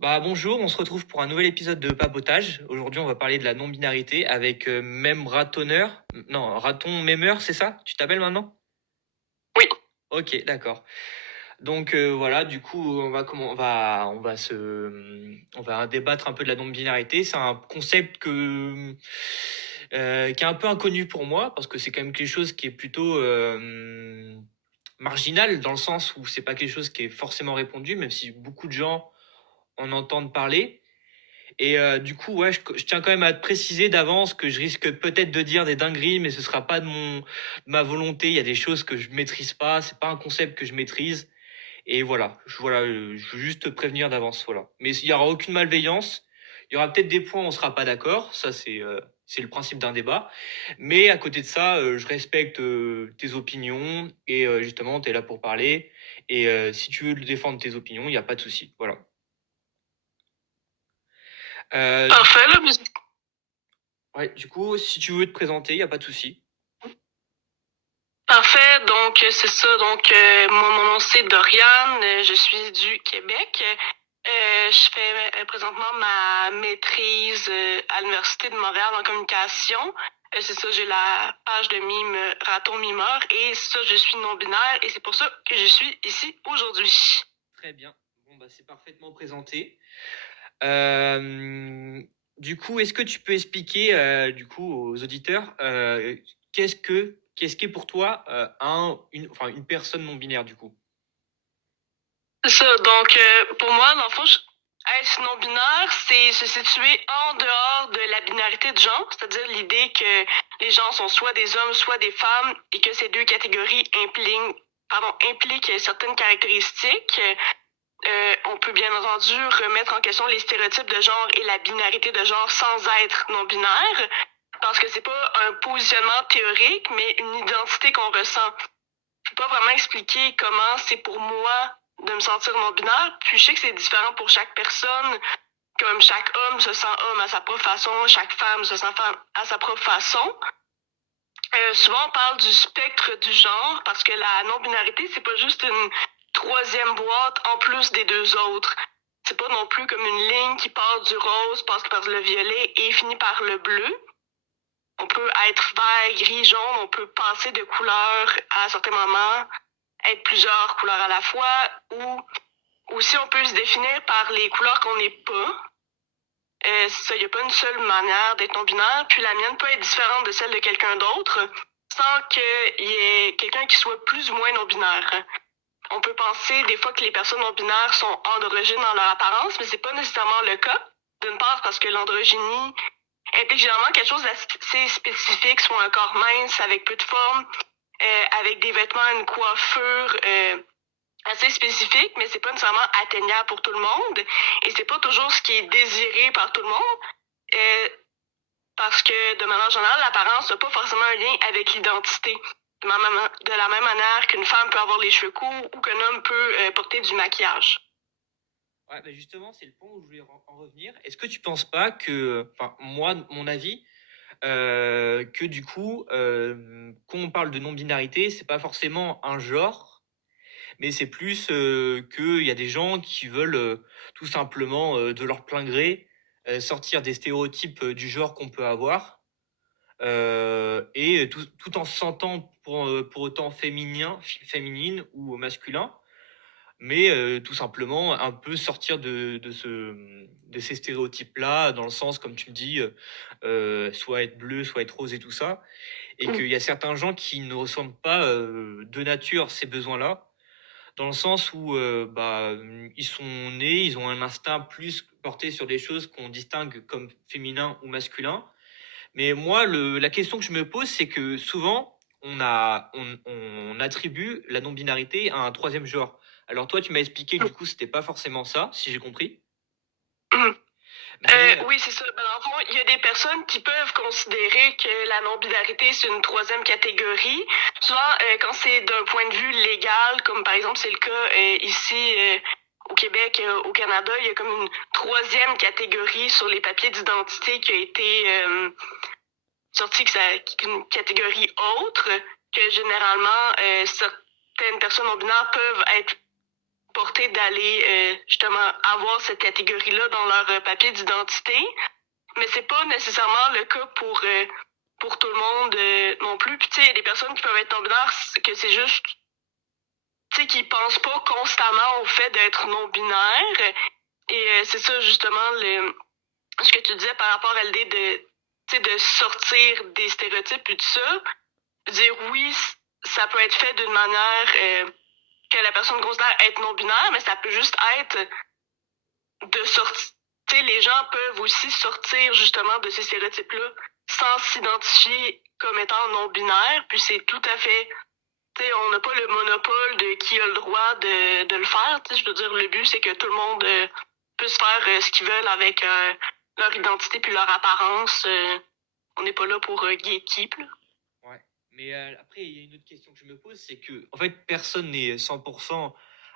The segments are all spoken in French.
Bonjour, on se retrouve pour un nouvel épisode de Papotage. Aujourd'hui, on va parler de la non-binarité avec Mème Ratonneur. Non, Raton Mémeur, c'est ça? Tu t'appelles maintenant? Oui. Ok, d'accord. Donc voilà, du coup, on va débattre un peu de la non-binarité. C'est un concept qui est un peu inconnu pour moi parce que c'est quand même quelque chose qui est plutôt marginal dans le sens où c'est pas quelque chose qui est forcément répandu, même si beaucoup de gens en entendent parler. Et du coup, ouais, je tiens quand même à te préciser d'avance que je risque peut-être de dire des dingueries, mais ce sera pas de ma volonté. Il y a des choses que je maîtrise pas, c'est pas un concept que je maîtrise. Et je veux juste te prévenir d'avance, voilà. Mais il y aura aucune malveillance. Il y aura peut-être des points où on sera pas d'accord, ça c'est le principe d'un débat. Mais à côté de ça, je respecte tes opinions et justement, tu es là pour parler. Et si tu veux défendre tes opinions, il n'y a pas de souci, voilà. Du Parfait, là, mais Ouais, du coup, si tu veux te présenter, il y a pas de souci. parfait. Donc, c'est ça. Donc, moi, mon nom, c'est Doriane. Je suis du Québec. Je fais présentement ma maîtrise à l'Université de Montréal en communication. C'est ça, j'ai la page de mime Raton Mimeur et ça, je suis non-binaire et c'est pour ça que je suis ici aujourd'hui. Très bien. Bon, bah, c'est parfaitement présenté. Euh, du coup, est-ce que tu peux expliquer du coup aux auditeurs qu'est-ce qu'est pour toi une personne non binaire du coup? C'est ça. Donc, pour moi, dans le fond, être non-binaire, c'est se situer en dehors de la binarité de genre, c'est-à-dire l'idée que les gens sont soit des hommes, soit des femmes, et que ces deux catégories impliquent certaines caractéristiques. On peut bien entendu remettre en question les stéréotypes de genre et la binarité de genre sans être non-binaire, parce que c'est pas un positionnement théorique, mais une identité qu'on ressent. Je peux pas vraiment expliquer comment c'est pour moi de me sentir non-binaire. Puis je sais que c'est différent pour chaque personne, comme chaque homme se sent homme à sa propre façon, chaque femme se sent femme à sa propre façon. Souvent, on parle du spectre du genre parce que la non-binarité, c'est pas juste une troisième boîte en plus des deux autres. C'est pas non plus comme une ligne qui part du rose, passe par le violet et finit par le bleu. On peut être vert, gris, jaune, on peut passer de couleurs à certains moments, être plusieurs couleurs à la fois, ou aussi on peut se définir par les couleurs qu'on n'est pas. Ça, il n'y a pas une seule manière d'être non-binaire, puis la mienne peut être différente de celle de quelqu'un d'autre sans qu'il y ait quelqu'un qui soit plus ou moins non-binaire. On peut penser des fois que les personnes non-binaires sont androgynes dans leur apparence, mais c'est pas nécessairement le cas. D'une part parce que l'androgynie implique généralement quelque chose d'assez spécifique, soit un corps mince avec peu de forme, avec des vêtements, une coiffure assez spécifique, mais c'est pas nécessairement atteignable pour tout le monde et c'est pas toujours ce qui est désiré par tout le monde. Euh, Parce que de manière générale, l'apparence n'a pas forcément un lien avec l'identité. De la même manière qu'une femme peut avoir les cheveux courts ou qu'un homme peut porter du maquillage. Ouais, bah justement, c'est le point où je voulais en revenir. Est-ce que tu penses pas que, enfin, moi, mon avis, que du coup, quand on parle de non-binarité, c'est pas forcément un genre, mais c'est plus qu'il y a des gens qui veulent tout simplement, de leur plein gré, sortir des stéréotypes du genre qu'on peut avoir, et tout en se sentant pour autant féminine ou masculin, mais tout simplement un peu sortir de ces stéréotypes-là, dans le sens, comme tu le dis, soit être bleu, soit être rose et tout ça, et qu'il y a certains gens qui ne ressentent pas de nature ces besoins-là, dans le sens où ils sont nés, ils ont un instinct plus porté sur des choses qu'on distingue comme féminin ou masculin. Mais moi, la question que je me pose, c'est que souvent, on attribue la non-binarité à un troisième genre. Alors toi, tu m'as expliqué que du coup, c'était pas forcément ça, si j'ai compris. Mais Oui, c'est ça. Ben, dans le fond, il y a des personnes qui peuvent considérer que la non-binarité, c'est une troisième catégorie. Souvent, quand c'est d'un point de vue légal, comme par exemple c'est le cas ici au Québec, au Canada, il y a comme une troisième catégorie sur les papiers d'identité qui a été sortie, une catégorie autre, que généralement, certaines personnes non-binaires peuvent être porter d'aller justement avoir cette catégorie-là dans leur papier d'identité. Mais c'est pas nécessairement le cas pour tout le monde non plus. Puis tu sais, il y a des personnes qui peuvent être non-binaires que c'est juste, tu sais, qui pensent pas constamment au fait d'être non-binaire. Et c'est ça justement ce que tu disais par rapport à l'idée de sortir des stéréotypes et tout ça. Dire oui, ça peut être fait d'une manière que la personne considère être non-binaire, mais ça peut juste être de sortir. Tu sais, les gens peuvent aussi sortir justement de ces stéréotypes-là sans s'identifier comme étant non-binaire, puis c'est tout à fait. Tu sais, on n'a pas le monopole de qui a le droit de le faire. Tu sais, je veux dire, le but, c'est que tout le monde puisse faire ce qu'ils veulent avec leur identité puis leur apparence. On n'est pas là pour gatekeep, là. Ouais. Mais après, il y a une autre question que je me pose, c'est que, en fait, personne n'est 100%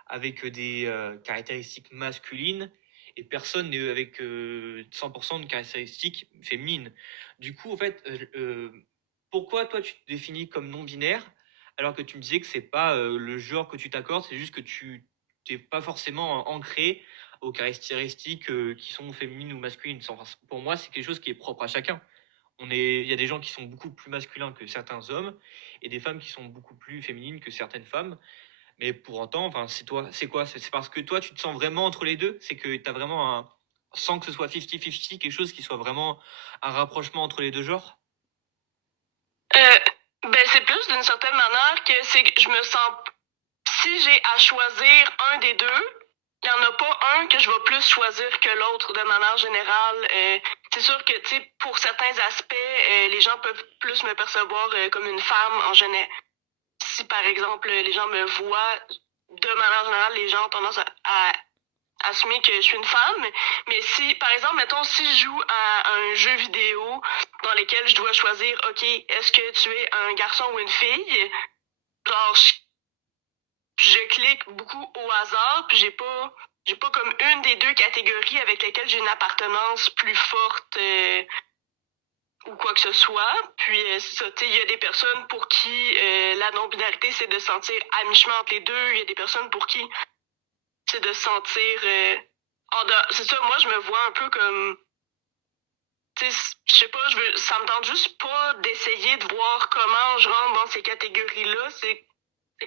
avec des caractéristiques masculines et personne n'est avec 100% de caractéristiques féminines. Du coup, en fait, pourquoi toi tu te définis comme non-binaire alors que tu me disais que c'est pas le genre que tu t'accordes, c'est juste que tu t'es pas forcément ancré aux caractéristiques qui sont féminines ou masculines. Enfin, pour moi, c'est quelque chose qui est propre à chacun. Il y a des gens qui sont beaucoup plus masculins que certains hommes et des femmes qui sont beaucoup plus féminines que certaines femmes. Mais pour autant, enfin, c'est quoi? C'est parce que toi, tu te sens vraiment entre les deux? C'est que tu as vraiment sans que ce soit 50-50, quelque chose qui soit vraiment un rapprochement entre les deux genres? Euh, ben, c'est plus d'une certaine manière que c'est que je me sens. Si j'ai à choisir un des deux, il n'y en a pas un que je vais plus choisir que l'autre de manière générale. C'est sûr que, tu sais, pour certains aspects, les gens peuvent plus me percevoir comme une femme en général. Si, par exemple, les gens me voient, de manière générale, les gens ont tendance à assumer que je suis une femme. Mais si, par exemple, mettons, si je joue à un jeu vidéo dans lequel je dois choisir, OK, est-ce que tu es un garçon ou une fille? Genre, je clique beaucoup au hasard, puis j'ai pas comme une des deux catégories avec lesquelles j'ai une appartenance plus forte ou quoi que ce soit. Puis c'est ça, tu sais, il y a des personnes pour qui la non-binarité, c'est de se sentir à mi-chemin entre les deux. Il y a des personnes pour qui c'est de se sentir en dehors. C'est ça, moi, je me vois un peu comme, tu sais, je sais pas, ça me tente juste pas d'essayer de voir comment je rentre dans ces catégories-là. C'est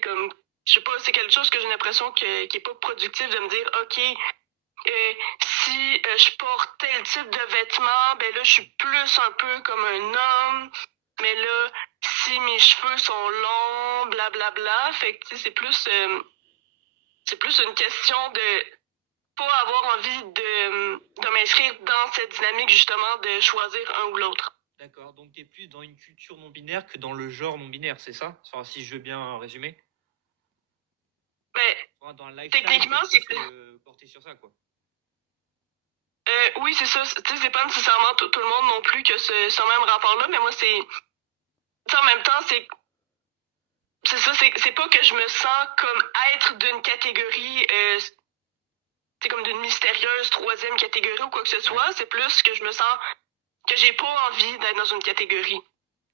comme, je sais pas, c'est quelque chose que j'ai l'impression qui est pas productif de me dire, OK, si je porte tel type de vêtements, ben là, je suis plus un peu comme un homme. Mais là, si mes cheveux sont longs, blablabla, fait que, tu sais, c'est plus une question de pas avoir envie de m'inscrire dans cette dynamique, justement, de choisir un ou l'autre. D'accord, donc tu es plus dans une culture non-binaire que dans le genre non-binaire, c'est ça? Enfin, si je veux bien résumer. Mais Enfin, dans le lifestyle, techniquement, t'es c'est plus que. porté sur ça, quoi. Oui, c'est ça. Tu sais, c'est pas nécessairement tout le monde non plus que ce même rapport-là, mais moi, c'est. Tu sais, en même temps, c'est ça, c'est pas que je me sens comme être d'une catégorie, c'est comme d'une mystérieuse troisième catégorie ou quoi que ce soit. C'est plus que je me sens que j'ai pas envie d'être dans une catégorie.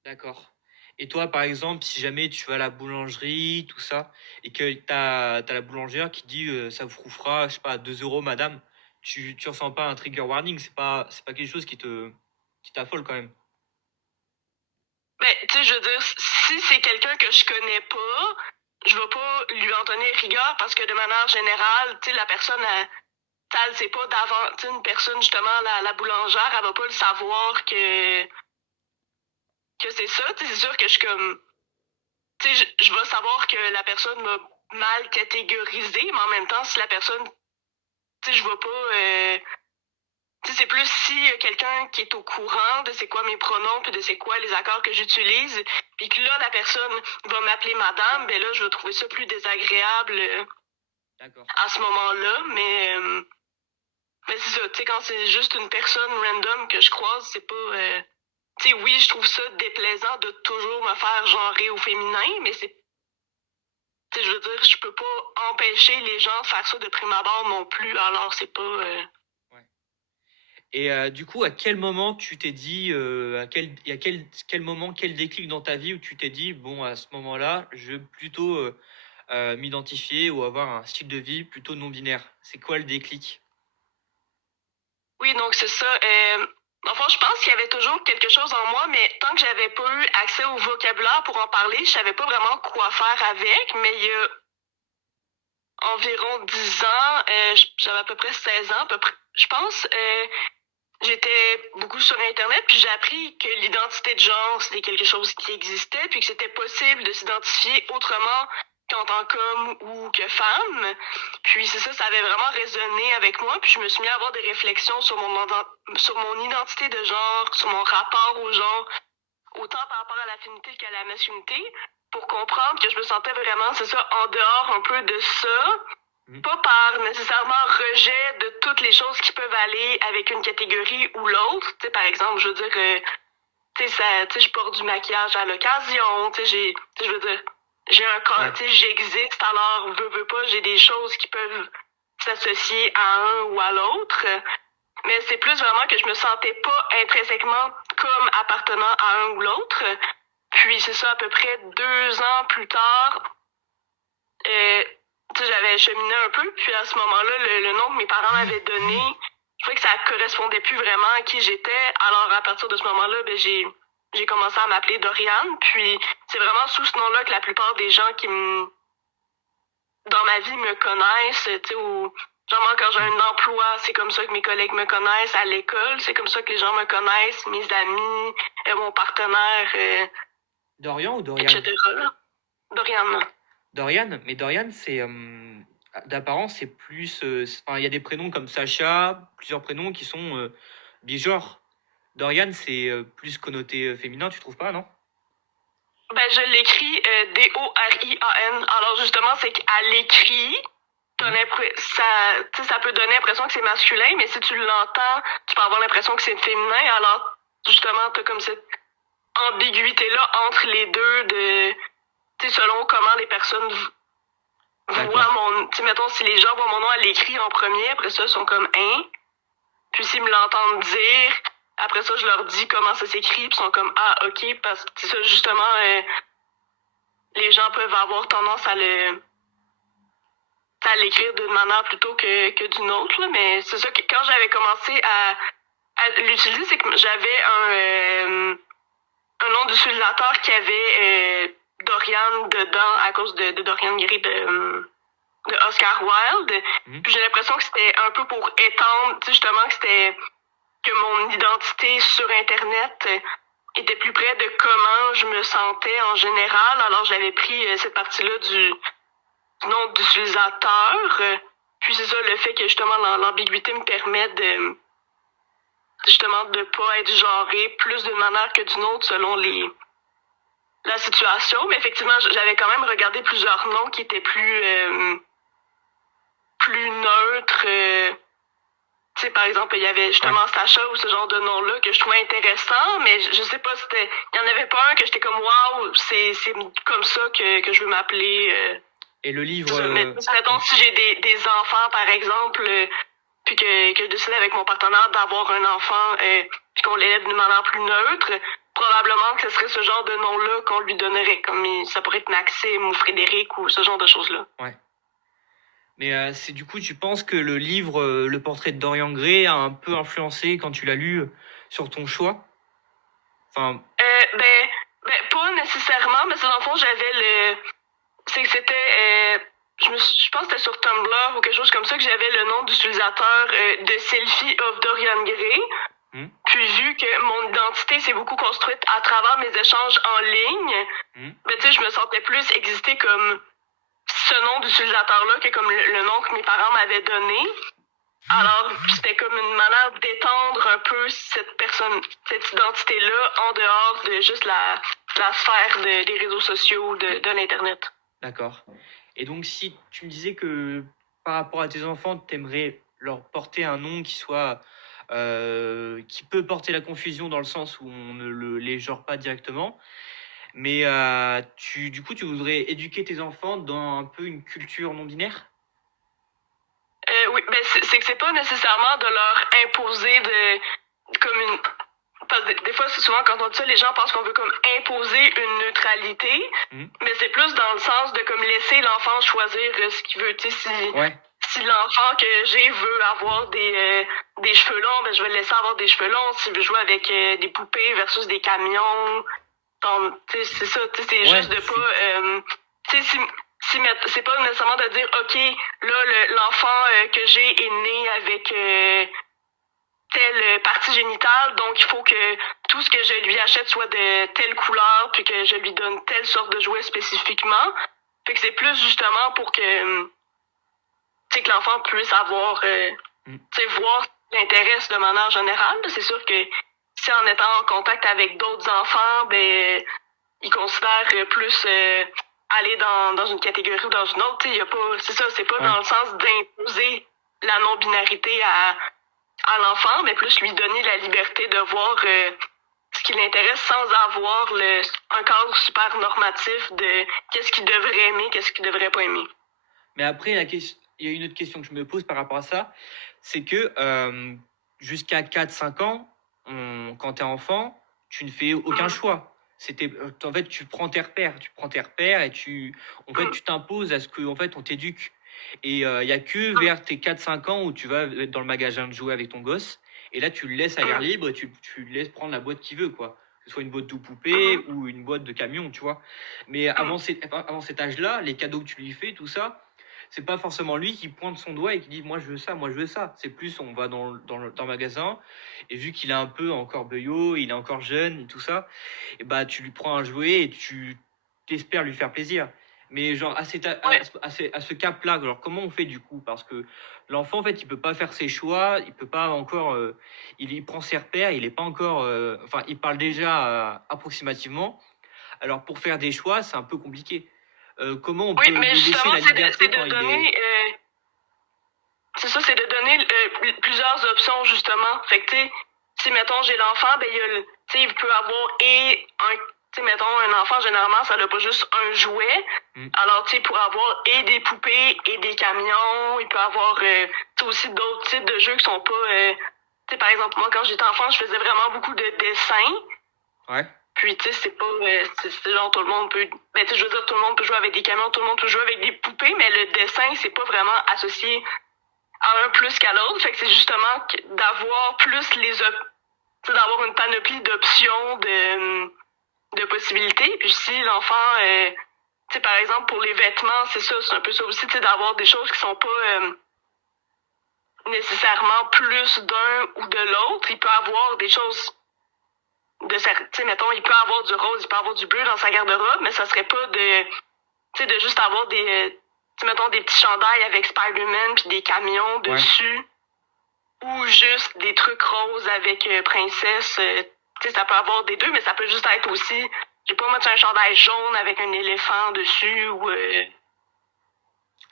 D'accord. Et toi, par exemple, si jamais tu vas à la boulangerie, tout ça, et que t'as la boulangère qui dit ça vous fera, je sais pas, 2 euros, madame, tu ressens pas un trigger warning, c'est pas quelque chose qui t'affole quand même. Mais tu sais, je veux dire, si c'est quelqu'un que je connais pas, je vais pas lui en tenir rigueur parce que de manière générale, tu sais, la personne, elle sait pas d'avant, tu sais, une personne, justement, la boulangère, elle va pas le savoir que c'est ça. Tu sais, c'est sûr que je suis comme, tu sais, je vais savoir que la personne m'a mal catégorisé, mais en même temps, si la personne, tu sais, je vais pas, tu sais, c'est plus si quelqu'un qui est au courant de c'est quoi mes pronoms puis de c'est quoi les accords que j'utilise, puis que là, la personne va m'appeler madame, ben là, je vais trouver ça plus désagréable D'accord. à ce moment-là, mais c'est ça, tu sais, quand c'est juste une personne random que je croise, c'est pas... tu sais, oui, je trouve ça déplaisant de toujours me faire genrer au féminin, mais c'est... Tu sais, je veux dire, je peux pas empêcher les gens de faire ça de prime abord non plus, alors c'est pas... Ouais. Et du coup, à quel moment tu t'es dit, il y a quel moment, quel déclic dans ta vie où tu t'es dit, bon, à ce moment-là, je veux plutôt m'identifier ou avoir un style de vie plutôt non binaire? C'est quoi le déclic? Oui, donc c'est ça. Enfin, je pense qu'il y avait toujours quelque chose en moi, mais tant que j'avais pas eu accès au vocabulaire pour en parler, je savais pas vraiment quoi faire avec. Mais il y a environ 10 ans, j'avais à peu près 16 ans, à peu près, je pense. J'étais beaucoup sur Internet, puis j'ai appris que l'identité de genre, c'était quelque chose qui existait, puis que c'était possible de s'identifier autrement qu'en tant qu'homme ou que femme. Puis c'est ça, ça avait vraiment résonné avec moi, puis je me suis mis à avoir des réflexions sur mon identité de genre, sur mon rapport au genre, autant par rapport à la féminité qu'à la masculinité, pour comprendre que je me sentais vraiment, c'est ça, en dehors un peu de ça, pas par nécessairement rejet de toutes les choses qui peuvent aller avec une catégorie ou l'autre. Tu sais, par exemple, je veux dire, tu sais, je porte du maquillage à l'occasion. Je veux dire, j'ai un corps, Ouais. tu sais, j'existe, alors, veux pas, j'ai des choses qui peuvent s'associer à un ou à l'autre. Mais c'est plus vraiment que je me sentais pas intrinsèquement comme appartenant à un ou l'autre. Puis c'est ça, à peu près 2 ans plus tard, euh, j'avais cheminé un peu, puis à ce moment-là, le nom que mes parents m'avaient donné, je trouvais que ça correspondait plus vraiment à qui j'étais. Alors à partir de ce moment-là, ben, j'ai commencé à m'appeler Doriane, puis c'est vraiment sous ce nom-là que la plupart des gens dans ma vie me connaissent, tu sais, ou genre quand j'ai un emploi, c'est comme ça que mes collègues me connaissent, à l'école, c'est comme ça que les gens me connaissent, mes amis, mon partenaire, Dorian ou Dorian? etc. Doriane. Dorian, mais Dorian, c'est d'apparence, c'est plus. Enfin, il y a des prénoms comme Sacha, plusieurs prénoms qui sont bigenres. Dorian, c'est plus connoté féminin, tu trouves pas, non? Ben, je l'écris Dorian. Alors, justement, c'est qu'à l'écrit, ça peut donner l'impression que c'est masculin, mais si tu l'entends, tu peux avoir l'impression que c'est féminin. Alors, justement, tu as comme cette ambiguïté-là entre les deux selon comment les personnes voient mon. Tu sais, mettons, si les gens voient mon nom à l'écrit en premier, après ça, ils sont comme un. Puis s'ils me l'entendent dire, après ça, je leur dis comment ça s'écrit, puis ils sont comme ah, ok, parce que c'est ça, justement, les gens peuvent avoir tendance à l'écrire d'une manière plutôt que d'une autre. Là. Mais c'est ça que quand j'avais commencé à l'utiliser, c'est que j'avais un nom d'utilisateur qui avait Dorian dedans à cause de Dorian Gray de Oscar Wilde. Puis j'ai l'impression que c'était un peu pour étendre, justement, que mon identité sur Internet était plus près de comment je me sentais en général. Alors j'avais pris cette partie-là du nom d'utilisateur. Puis c'est ça, le fait que justement l'ambiguïté me permet de justement de pas être genré plus d'une manière que d'une autre selon la situation. Mais effectivement, j'avais quand même regardé plusieurs noms qui étaient plus neutres. Tu sais, par exemple, il y avait justement Sacha ou ce genre de nom-là que je trouvais intéressant, mais je sais pas, il y en avait pas un que j'étais comme waouh, c'est comme ça que je veux m'appeler. Et le livre. Mais mettons, si j'ai des enfants, par exemple, puis que je décide avec mon partenaire d'avoir un enfant, puis qu'on l'élève d'une manière plus neutre, probablement que ce serait ce genre de nom-là qu'on lui donnerait, comme ça pourrait être Maxime ou Frédéric ou ce genre de choses-là. Ouais. Mais c'est du coup, tu penses que le livre, Le portrait de Dorian Gray, a un peu influencé quand tu l'as lu sur ton choix? Enfin. Ben, pas nécessairement, mais c'est dans le fond, j'avais c'est que c'était. Je pense que c'était sur Tumblr ou quelque chose comme ça que j'avais le nom d'utilisateur de Selfie of Dorian Gray. Puis vu que mon identité s'est beaucoup construite à travers mes échanges en ligne, ben, tu sais, je me sentais plus exister comme ce nom d'utilisateur-là que comme le nom que mes parents m'avaient donné. Alors, c'était comme une manière d'étendre un peu cette identité-là en dehors de juste la sphère des réseaux sociaux, de l'Internet. D'accord. Et donc, si tu me disais que par rapport à tes enfants, tu aimerais leur porter un nom qui soit. Qui peut porter la confusion dans le sens où on ne les genre pas directement. Mais du coup, tu voudrais éduquer tes enfants dans un peu une culture non binaire? Oui, ben c'est que c'est pas nécessairement de leur imposer comme parce que des fois, c'est souvent quand on dit ça, les gens pensent qu'on veut comme imposer une neutralité, mais c'est plus dans le sens de comme laisser l'enfant choisir ce qu'il veut. Tu sais, si l'enfant que j'ai veut avoir des cheveux longs, ben je vais le laisser avoir des cheveux longs. S'il veut jouer avec des poupées versus des camions, c'est ça. C'est juste de pas... c'est pas nécessairement de dire, OK, là, l'enfant que j'ai est né avec telle partie génitale, donc il faut que tout ce que je lui achète soit de telle couleur, puis que je lui donne telle sorte de jouet spécifiquement. Fait que c'est plus justement pour que l'enfant puisse avoir, voir ce qui l'intéresse de manière générale. C'est sûr que si en étant en contact avec d'autres enfants, ben ils considèrent plus aller dans une catégorie ou dans une autre. Y a pas, c'est ça, c'est pas dans le sens d'imposer la non-binarité à l'enfant, mais plus lui donner la liberté de voir ce qui l'intéresse sans avoir un cadre super normatif de qu'est-ce qu'il devrait aimer, qu'est-ce qu'il devrait pas aimer. Mais après, il y a une autre question que je me pose par rapport à ça, c'est que jusqu'à 4-5 ans, quand tu es enfant, tu ne fais aucun choix. En fait, tu prends tes repères et tu t'imposes à ce que en fait, on t'éduque. Et il n'y a que vers tes 4-5 ans où tu vas dans le magasin de jouets avec ton gosse, et là, tu le laisses à l'air libre, et tu le laisses prendre la boîte qu'il veut, quoi. Que ce soit une boîte de poupée ou une boîte de camion, tu vois. Mais avant cet âge-là, les cadeaux que tu lui fais, tout ça, c'est pas forcément lui qui pointe son doigt et qui dit moi je veux ça, moi je veux ça. C'est plus on va dans le magasin, et vu qu'il est un peu encore beillot, il est encore jeune et tout ça, et bah tu lui prends un jouet et tu t'espères lui faire plaisir. Mais genre à ce cap-là, alors comment on fait du coup? Parce que l'enfant en fait il peut pas faire ses choix, il peut pas encore, il prend ses repères, il est pas encore, enfin il parle déjà approximativement. Alors pour faire des choix c'est un peu compliqué. Comment on peut lui laisser la liberté quand il est... C'est ça, c'est de donner plusieurs options, justement. Fait que, tu sais, si, mettons, j'ai l'enfant, ben, il peut avoir tu sais, mettons, un enfant, généralement, ça n'a pas juste un jouet. Alors, tu sais, pour avoir et des poupées et des camions, il peut avoir, aussi d'autres types de jeux qui sont pas... tu sais, par exemple, moi, quand j'étais enfant, je faisais vraiment beaucoup de dessins. Ouais. Puis, tu sais, c'est pas... c'est genre, tout le monde peut... Ben, tu sais, je veux dire, tout le monde peut jouer avec des camions, tout le monde peut jouer avec des poupées, mais le dessin, c'est pas vraiment associé à un plus qu'à l'autre. Fait que c'est justement d'avoir plus d'avoir une panoplie d'options, de possibilités. Puis si l'enfant, tu sais, par exemple, pour les vêtements, c'est ça, c'est un peu ça aussi, tu sais, d'avoir des choses qui sont pas nécessairement plus d'un ou de l'autre. Il peut avoir des choses tu sais, mettons, il peut avoir du rose, il peut avoir du bleu dans sa garde-robe, mais ça serait pas de juste avoir mettons des petits chandails avec Spider-Man puis des camions dessus, ou juste des trucs roses avec princesse. Tu sais, ça peut avoir des deux, mais ça peut juste être aussi, je sais pas moi, un chandail jaune avec un éléphant dessus, ou...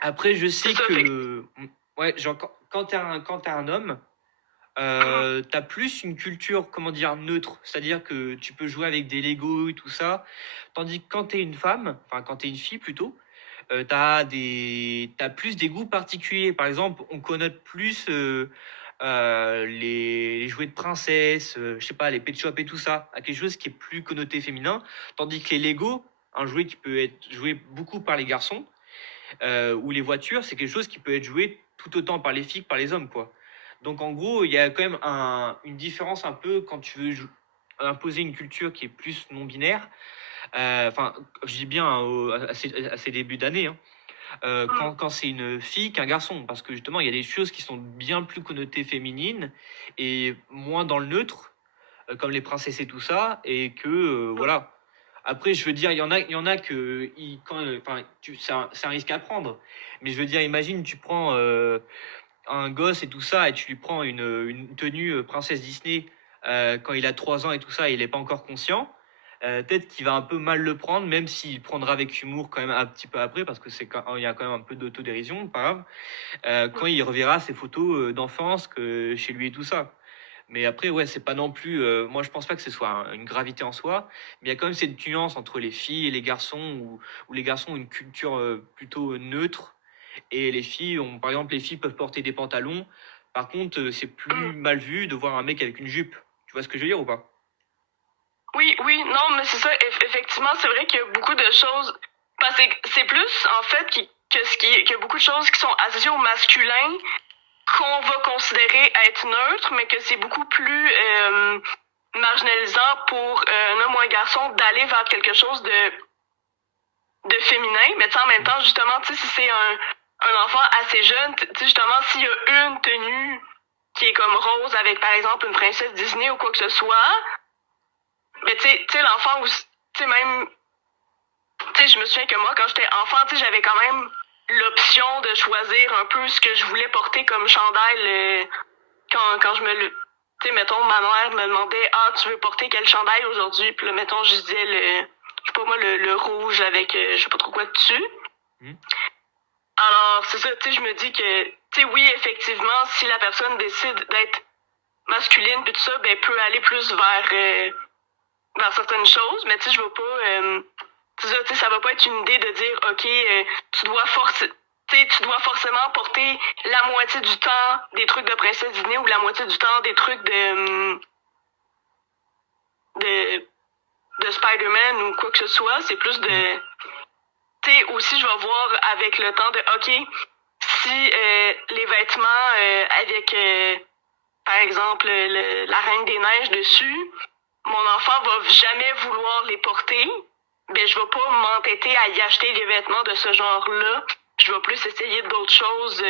Après, je sais que... Ouais, genre, quand t'es un homme, t'as plus une culture, comment dire, neutre. C'est-à-dire que tu peux jouer avec des Lego et tout ça. Tandis que quand t'es une femme, enfin quand t'es une fille plutôt, t'as plus des goûts particuliers. Par exemple, on connote plus les jouets de princesse, je sais pas, les pet shop et tout ça, à quelque chose qui est plus connoté féminin. Tandis que les Lego, un jouet qui peut être joué beaucoup par les garçons, ou les voitures, c'est quelque chose qui peut être joué tout autant par les filles que par les hommes, quoi. Donc en gros, il y a quand même une différence un peu quand tu veux imposer une culture qui est plus non binaire. Enfin, je dis bien à ces débuts d'année, hein. Quand c'est une fille qu'un garçon, parce que justement, il y a des choses qui sont bien plus connotées féminines et moins dans le neutre, comme les princesses et tout ça, et que voilà. Après, je veux dire, il y en a que c'est un risque à prendre. Mais je veux dire, imagine, tu prends un gosse et tout ça, et tu lui prends une tenue princesse Disney quand il a 3 ans et tout ça, et il n'est pas encore conscient. Peut-être qu'il va un peu mal le prendre, même s'il prendra avec humour quand même un petit peu après, parce que il y a quand même un peu d'autodérision, pas grave. Quand il reverra ses photos d'enfance que chez lui et tout ça. Mais après, ouais, c'est pas non plus. Moi, je pense pas que ce soit une gravité en soi, mais il y a quand même cette nuance entre les filles et les garçons, où les garçons ont une culture plutôt neutre, et les filles par exemple, les filles peuvent porter des pantalons. Par contre, c'est plus mal vu de voir un mec avec une jupe. Tu vois ce que je veux dire ou pas? Oui, oui, non, mais c'est ça. Effectivement, c'est vrai qu'il y a beaucoup de choses. Parce que c'est plus, en fait, qu'il y a beaucoup de choses qui sont associées au masculin qu'on va considérer être neutre, mais que c'est beaucoup plus marginalisant pour un homme ou un garçon d'aller vers quelque chose de féminin. Mais tu sais, en même temps, justement, tu sais, si c'est un enfant assez jeune, tu sais, justement, s'il y a une tenue qui est comme rose avec, par exemple, une princesse Disney ou quoi que ce soit, mais tu sais, l'enfant, tu sais, même, tu sais, je me souviens que moi, quand j'étais enfant, tu sais, j'avais quand même l'option de choisir un peu ce que je voulais porter comme chandail quand je me le. Tu sais, mettons, ma mère me demandait, ah, tu veux porter quel chandail aujourd'hui? Puis là, mettons, je disais je sais pas moi, le rouge avec je sais pas trop quoi dessus. Mm. Alors, c'est ça, tu sais, je me dis que, tu sais, oui, effectivement, si la personne décide d'être masculine puis tout ça, ben, peut aller plus vers certaines choses, mais tu sais, je veux pas. Ça va pas être une idée de dire, OK, tu dois tu dois forcément porter la moitié du temps des trucs de princesse Disney ou la moitié du temps des trucs de, de Spider-Man ou quoi que ce soit. C'est plus de. Tu sais, aussi, je vais voir avec le temps de, OK, si les vêtements avec, par exemple, la Reine des Neiges dessus, mon enfant va jamais vouloir les porter, ben je vais pas m'entêter à y acheter des vêtements de ce genre-là. Je vais plus essayer d'autres choses.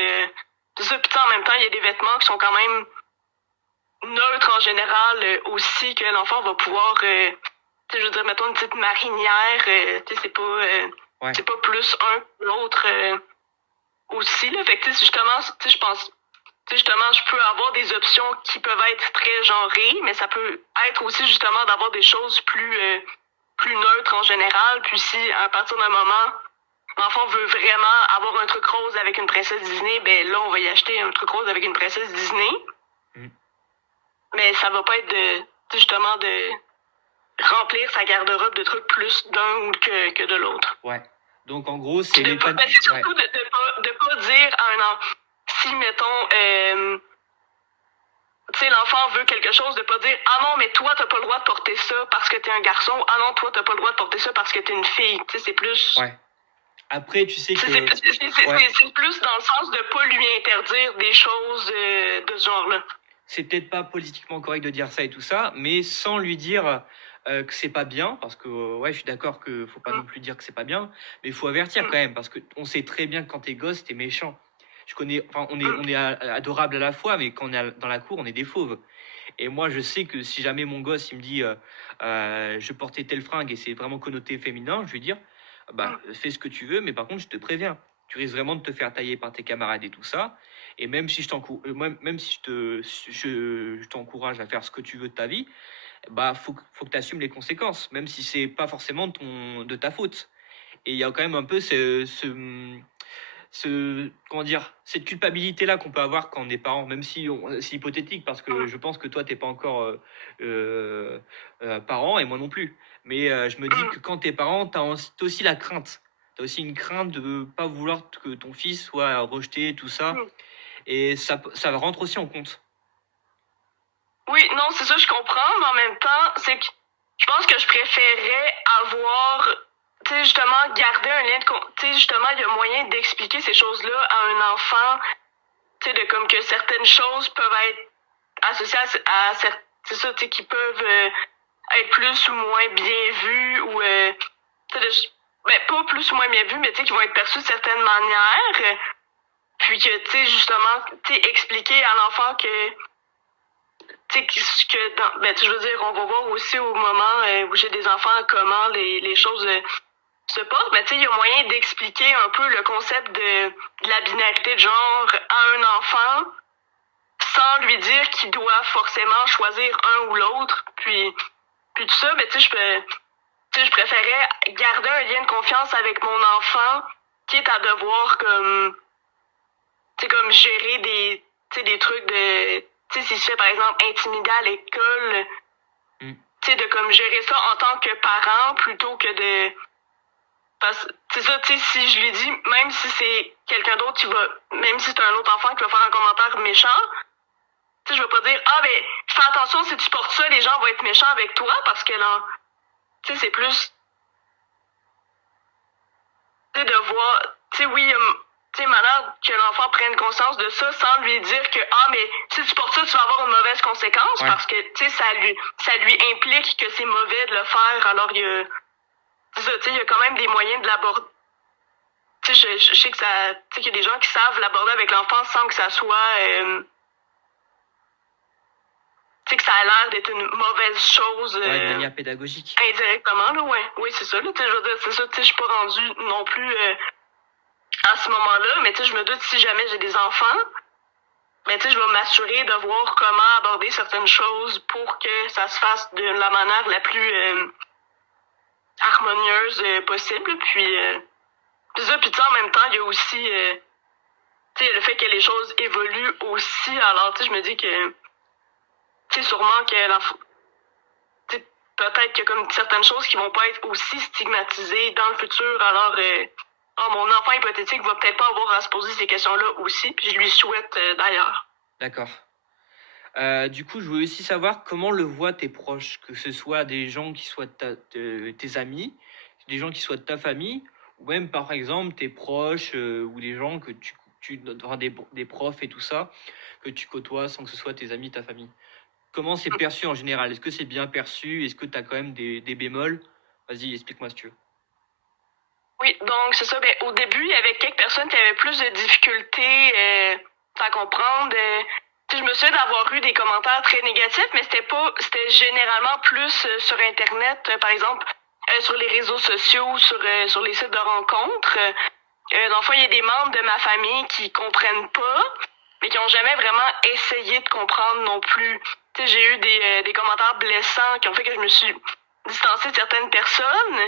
C'est ça. Puis en même temps, il y a des vêtements qui sont quand même neutres en général aussi, que l'enfant va pouvoir, je veux dire, mettons une petite marinière, c'est pas plus un que l'autre aussi. Là. Fait que justement, je pense justement, je peux avoir des options qui peuvent être très genrées, mais ça peut être aussi justement d'avoir des choses plus neutres en général. Puis si à partir d'un moment, l'enfant veut vraiment avoir un truc rose avec une princesse Disney, ben là, on va y acheter un truc rose avec une princesse Disney. Mm. Mais ça va pas être justement de remplir sa garde-robe de trucs plus d'un ou que de l'autre. Ouais. Donc en gros, c'est c'est surtout de pas dire à un enfant, si mettons, tu sais, l'enfant veut quelque chose, de pas dire « Ah non, mais toi, t'as pas le droit de porter ça parce que t'es un garçon. Ah non, toi, t'as pas le droit de porter ça parce que t'es une fille. » Tu sais, c'est plus... Ouais. Après, tu sais que... C'est plus dans le sens de pas lui interdire des choses de ce genre-là. C'est peut-être pas politiquement correct de dire ça et tout ça, mais sans lui dire que c'est pas bien, parce que ouais, je suis d'accord qu'il faut pas non plus dire que c'est pas bien, mais il faut avertir quand même, parce qu'on sait très bien que quand t'es gosse, t'es méchant. On est adorable à la fois, mais quand on est dans la cour, on est des fauves. Et moi, je sais que si jamais mon gosse, il me dit je portais telle fringue et c'est vraiment connoté féminin, je vais dire bah, fais ce que tu veux, mais par contre, je te préviens, tu risques vraiment de te faire tailler par tes camarades et tout ça. Et même si même si je t'encourage à faire ce que tu veux de ta vie, bah, faut que tu assumes les conséquences, même si c'est pas forcément de ta faute. Et il y a quand même un peu comment dire, cette culpabilité-là qu'on peut avoir quand on est parent, même si c'est hypothétique, parce que je pense que toi, t'es pas encore parent, et moi non plus. Mais je me dis que quand t'es parent, t'as aussi la crainte. T'as aussi une crainte de pas vouloir que ton fils soit rejeté, tout ça. Et ça rentre aussi en compte. Oui, non, c'est ça, je comprends, mais en même temps, c'est que je pense que je préférerais avoir, tu sais, justement, garder un lien de... Tu sais, justement, il y a moyen d'expliquer ces choses-là à un enfant, tu sais, de comme que certaines choses peuvent être associées à c'est ça, tu sais, qui peuvent être plus ou moins bien vues, ou, ben, pas plus ou moins bien vues, mais tu sais, qui vont être perçues de certaines manières, puis que, tu sais, justement, tu sais, expliquer à l'enfant que tu sais, je veux dire, on va voir aussi au moment où j'ai des enfants comment les choses se portent. Mais tu sais, il y a moyen d'expliquer un peu le concept de la binarité de genre à un enfant sans lui dire qu'il doit forcément choisir un ou l'autre. Puis tout ça, mais tu sais, je préférais garder un lien de confiance avec mon enfant, quitte à devoir comme gérer des trucs de... Tu sais, si je fais, par exemple, intimider à l'école, tu sais, de comme gérer ça en tant que parent plutôt que de... Parce que, c'est ça, tu sais, si je lui dis, même si c'est quelqu'un d'autre qui va... Même si c'est un autre enfant qui va faire un commentaire méchant, tu sais, je vais pas dire, ah, ben, fais attention, si tu portes ça, les gens vont être méchants avec toi parce que là, tu sais, c'est plus, tu sais, de voir, tu sais, oui, tu sais, malade que l'enfant prenne conscience de ça sans lui dire que, ah, mais si tu portes ça, tu vas avoir une mauvaise conséquence parce que, tu sais, ça lui implique que c'est mauvais de le faire. Alors, c'est ça, tu sais, il y a quand même des moyens de l'aborder. Tu sais, je sais que ça, tu sais, qu'il y a des gens qui savent l'aborder avec l'enfant sans que ça soit, tu sais, que ça a l'air d'être une mauvaise chose. De manière pédagogique. Indirectement, là, ouais. Oui, c'est ça, là, tu sais, je veux dire, c'est ça, tu sais, je suis pas rendue non plus à ce moment-là, mais tu sais, je me doute si jamais j'ai des enfants, mais tu sais, je vais m'assurer de voir comment aborder certaines choses pour que ça se fasse de la manière la plus harmonieuse possible. Puis ça, puis en même temps, il y a aussi tu sais, le fait que les choses évoluent aussi. Alors, tu sais, je me dis que, tu sais, sûrement que peut-être qu'il y a comme certaines choses qui vont pas être aussi stigmatisées dans le futur. Alors, mon enfant hypothétique va peut-être pas avoir à se poser ces questions-là aussi, puis je lui souhaite d'ailleurs. D'accord. Du coup, je voulais aussi savoir comment le voient tes proches, que ce soit des gens qui soient tes amis, des gens qui soient de ta famille, ou même par exemple tes proches ou des gens que enfin, des profs et tout ça, que tu côtoies sans que ce soit tes amis, ta famille. Comment c'est perçu en général? Est-ce que c'est bien perçu? Est-ce que tu as quand même des bémols? Vas-y, explique-moi si tu veux. Oui, donc c'est ça. Ben, au début, il y avait quelques personnes qui avaient plus de difficultés à comprendre. Tu sais, je me souviens d'avoir eu des commentaires très négatifs, mais c'était généralement plus sur Internet, par exemple, sur les réseaux sociaux, sur les sites de rencontres. Dans le fond, il y a des membres de ma famille qui comprennent pas, mais qui ont jamais vraiment essayé de comprendre non plus. Tu sais, j'ai eu des commentaires blessants qui ont fait que je me suis distancée de certaines personnes.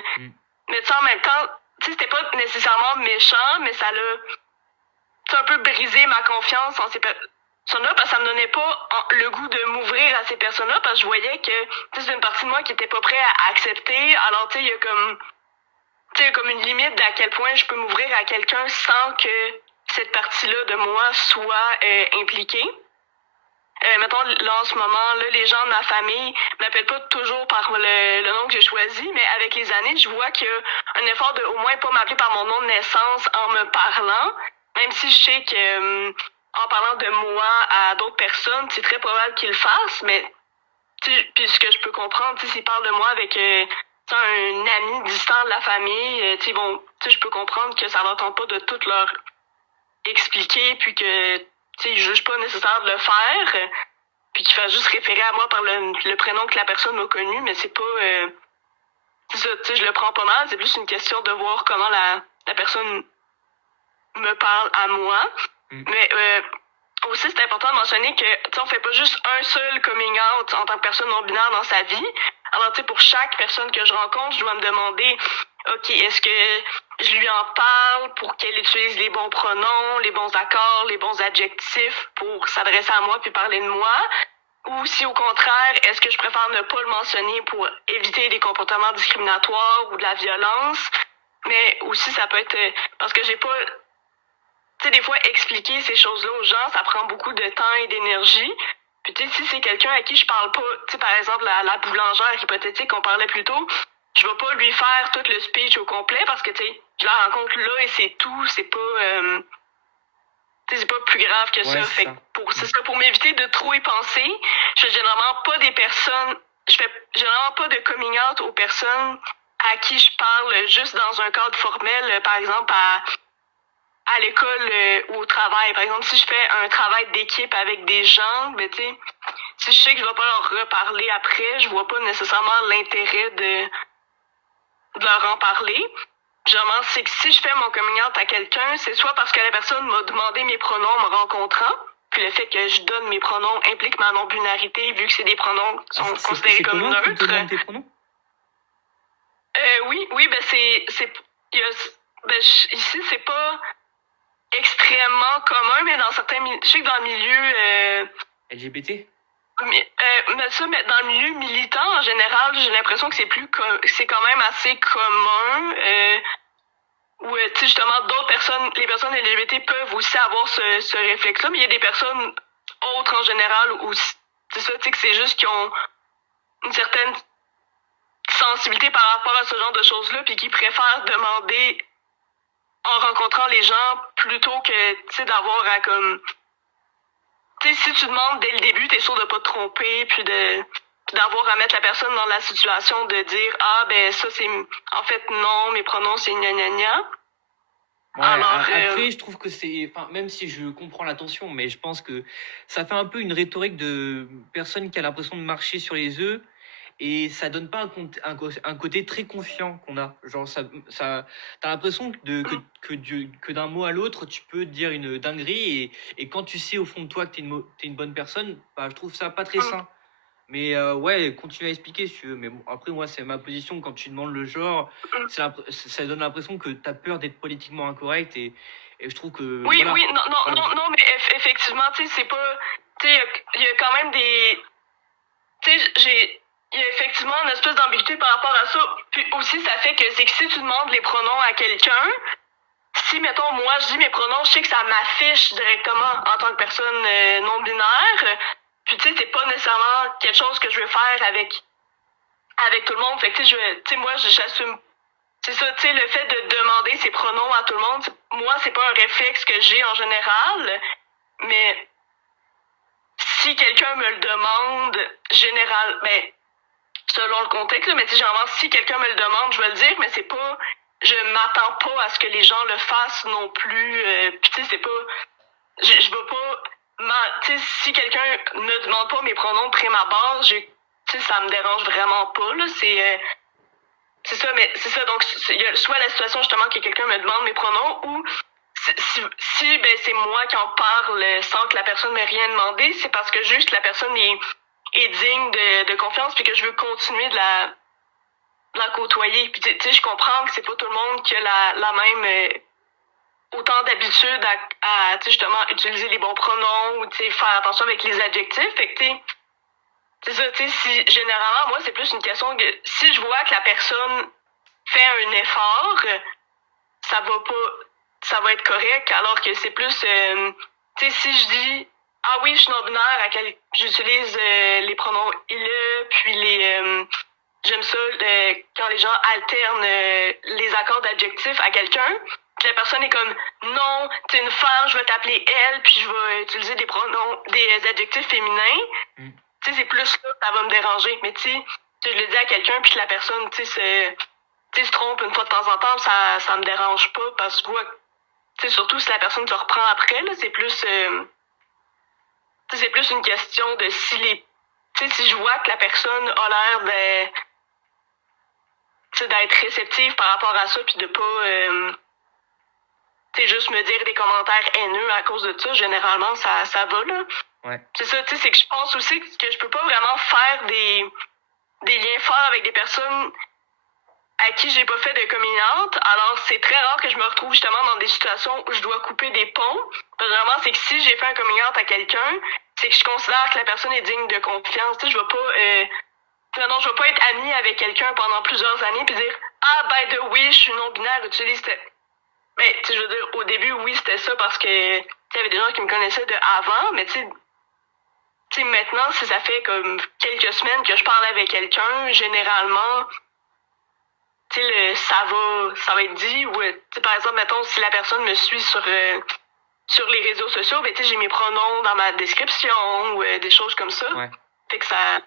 Mais tu sais, en même temps, tu sais, c'était pas nécessairement méchant, mais ça l'a un peu brisé ma confiance en ces personnes-là parce que ça me donnait pas le goût de m'ouvrir à ces personnes-là parce que je voyais que c'est une partie de moi qui était pas prête à accepter. Alors, tu sais, il y a comme une limite d'à quel point je peux m'ouvrir à quelqu'un sans que cette partie-là de moi soit impliquée. Mettons, là, en ce moment, là, les gens de ma famille m'appellent pas toujours par le nom que j'ai choisi, mais avec les années, je vois qu'il y a un effort de au moins pas m'appeler par mon nom de naissance en me parlant, même si je sais que en parlant de moi à d'autres personnes, c'est très probable qu'ils le fassent, mais puis ce que je peux comprendre, s'ils parlent de moi avec un ami distant de la famille, bon, je peux comprendre que ça leur tente pas de tout leur expliquer, puis que ils jugent pas nécessaire de le faire, puis qu'ils fassent juste référer à moi par le prénom que la personne m'a connu, mais c'est pas... c'est ça, je le prends pas mal, c'est plus une question de voir comment la personne me parle à moi. Mais aussi, c'est important de mentionner que on fait pas juste un seul coming out en tant que personne non-binaire dans sa vie. Alors, pour chaque personne que je rencontre, je dois me demander, OK, est-ce que je lui en parle pour qu'elle utilise les bons pronoms, les bons accords, les bons adjectifs pour s'adresser à moi puis parler de moi? Ou si au contraire, est-ce que je préfère ne pas le mentionner pour éviter des comportements discriminatoires ou de la violence? Mais aussi, ça peut être parce que j'ai pas... Tu sais, des fois, expliquer ces choses-là aux gens, ça prend beaucoup de temps et d'énergie. Puis tu sais, si c'est quelqu'un à qui je parle pas, tu sais, par exemple, la boulangère hypothétique qu'on parlait plus tôt, je vais pas lui faire tout le speech au complet parce que, tu sais, je la rencontre là et c'est tout, c'est pas... c'est pas plus grave que ça. Fait que pour m'éviter de trop y penser, je fais généralement pas de coming out aux personnes à qui je parle juste dans un cadre formel, par exemple à l'école ou au travail. Par exemple, si je fais un travail d'équipe avec des gens, ben tu sais, si je sais que je vais pas leur reparler après, je vois pas nécessairement l'intérêt de leur en parler. Généralement, c'est que si je fais mon coming out à quelqu'un, c'est soit parce que la personne m'a demandé mes pronoms en me rencontrant, puis le fait que je donne mes pronoms implique ma non-binarité, vu que c'est des pronoms qui sont considérés comme neutres. Tes pronoms? Oui, ben ici, c'est pas extrêmement commun, mais dans certains milieux, je sais que dans le milieu... LGBT? Mais dans le milieu militant, en général, j'ai l'impression que c'est quand même assez commun. Où, tu sais, justement, les personnes LGBT peuvent aussi avoir ce réflexe-là, mais il y a des personnes autres en général où c'est ça, tu sais, que c'est juste qu'ils ont une certaine sensibilité par rapport à ce genre de choses-là, puis qui préfèrent demander en rencontrant les gens plutôt que, tu sais, d'avoir à comme... Tu sais, si tu demandes dès le début, t'es sûr de pas te tromper, puis d'avoir à mettre la personne dans la situation de dire « Ah, ben ça, c'est... En fait, non, mes pronoms, c'est gna gna gna. » Ouais, Alors, après, je trouve que c'est, enfin, même si je comprends l'intention, mais je pense que ça fait un peu une rhétorique de personne qui a l'impression de marcher sur les œufs et ça donne pas un côté très confiant qu'on a. Genre, t'as l'impression que d'un mot à l'autre, tu peux dire une dinguerie et quand tu sais au fond de toi que t'es une bonne personne, bah, je trouve ça pas très sain. Mais ouais, continue à expliquer si tu veux. Mais bon, après, moi, c'est ma position. Quand tu demandes le genre, ça donne l'impression que tu as peur d'être politiquement incorrect. Et je trouve que. oui, Voilà. oui, non, non, Voilà. non, non, mais effectivement, tu sais, c'est pas... Tu sais, il y a quand même des... Tu sais, il y a effectivement une espèce d'ambiguïté par rapport à ça. Puis aussi, ça fait que c'est que si tu demandes les pronoms à quelqu'un, si, mettons, moi, je dis mes pronoms, je sais que ça m'affiche directement en tant que personne non-binaire. Puis, tu sais, c'est pas nécessairement quelque chose que je veux faire avec tout le monde. Fait que, tu sais, moi, j'assume. C'est ça, tu sais, le fait de demander ses pronoms à tout le monde, moi, c'est pas un réflexe que j'ai en général, mais si quelqu'un me le demande, ben, selon le contexte, mais tu sais, généralement, si quelqu'un me le demande, je vais le dire, mais c'est pas, je m'attends pas à ce que les gens le fassent non plus. Puis tu sais, c'est pas, je veux pas, tu sais, si quelqu'un me demande pas mes pronoms de prime abord, tu sais, ça me dérange vraiment pas, là, c'est ça, mais c'est ça, donc il y a soit la situation justement que quelqu'un me demande mes pronoms ou si ben, c'est moi qui en parle sans que la personne m'ait rien demandé, c'est parce que juste la personne est digne de confiance puis que je veux continuer de la côtoyer. Puis tu sais, je comprends que c'est pas tout le monde qui a la même autant d'habitude à tu sais, justement utiliser les bons pronoms ou tu sais, faire attention avec les adjectifs. Fait que tu sais, c'est ça, tu sais, si généralement, moi, c'est plus une question que si je vois que la personne fait un effort, ça va pas, ça va être correct, alors que c'est plus, tu sais, si je dis, ah oui, je suis non-binaire, j'utilise les pronoms il, puis j'aime ça quand les gens alternent les accords d'adjectifs à quelqu'un, puis la personne est comme, non, t'es une femme, je vais t'appeler elle, puis je vais utiliser des pronoms, des adjectifs féminins. Tu sais, c'est plus là que ça va me déranger. Mais tu sais, je le dis à quelqu'un, puis que la personne, tu sais, se trompe une fois de temps en temps, ça me dérange pas, parce que, tu sais, surtout si la personne se reprend après, là, c'est plus, c'est plus une question de si tu sais, si je vois que la personne a l'air d'être réceptive par rapport à ça, puis de pas, tu sais, juste me dire des commentaires haineux à cause de ça, généralement, ça va, là. Ouais. C'est ça, tu sais, c'est que je pense aussi que je peux pas vraiment faire des liens forts avec des personnes à qui j'ai pas fait de coming out. Alors, c'est très rare que je me retrouve justement dans des situations où je dois couper des ponts. Vraiment, c'est que si j'ai fait un coming out à quelqu'un, c'est que je considère que la personne est digne de confiance. Tu sais, je vais pas... non, je vais pas être amie avec quelqu'un pendant plusieurs années puis dire « Ah, by the way, je suis non-binaire, utilise... » Ben, tu sais, je veux dire, au début, oui, c'était ça parce que il y avait des gens qui me connaissaient de avant, mais tu sais, maintenant, si ça fait comme quelques semaines que je parle avec quelqu'un, généralement, tu sais, ça va être dit. Ou, tu sais, par exemple, mettons, si la personne me suit sur les réseaux sociaux, ben, tu sais, j'ai mes pronoms dans ma description ou des choses comme ça. Ouais. Fait que ça...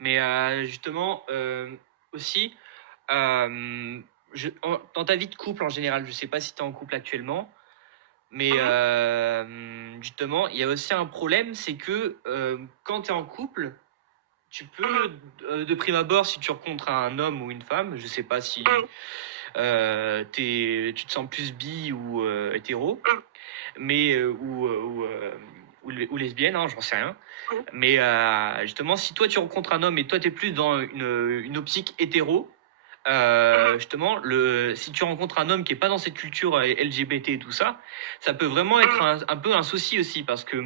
Mais justement, aussi, dans ta vie de couple en général, je sais pas si tu es en couple actuellement, mais justement, il y a aussi un problème, c'est que quand tu es en couple, tu peux, de prime abord, si tu rencontres un homme ou une femme, je sais pas si tu te sens plus bi ou hétéro, mais ou lesbienne, hein, j'en sais rien. Mais justement, si toi tu rencontres un homme et toi tu es plus dans une optique hétéro, justement, si tu rencontres un homme qui est pas dans cette culture LGBT et tout ça, ça peut vraiment être un peu un souci aussi parce que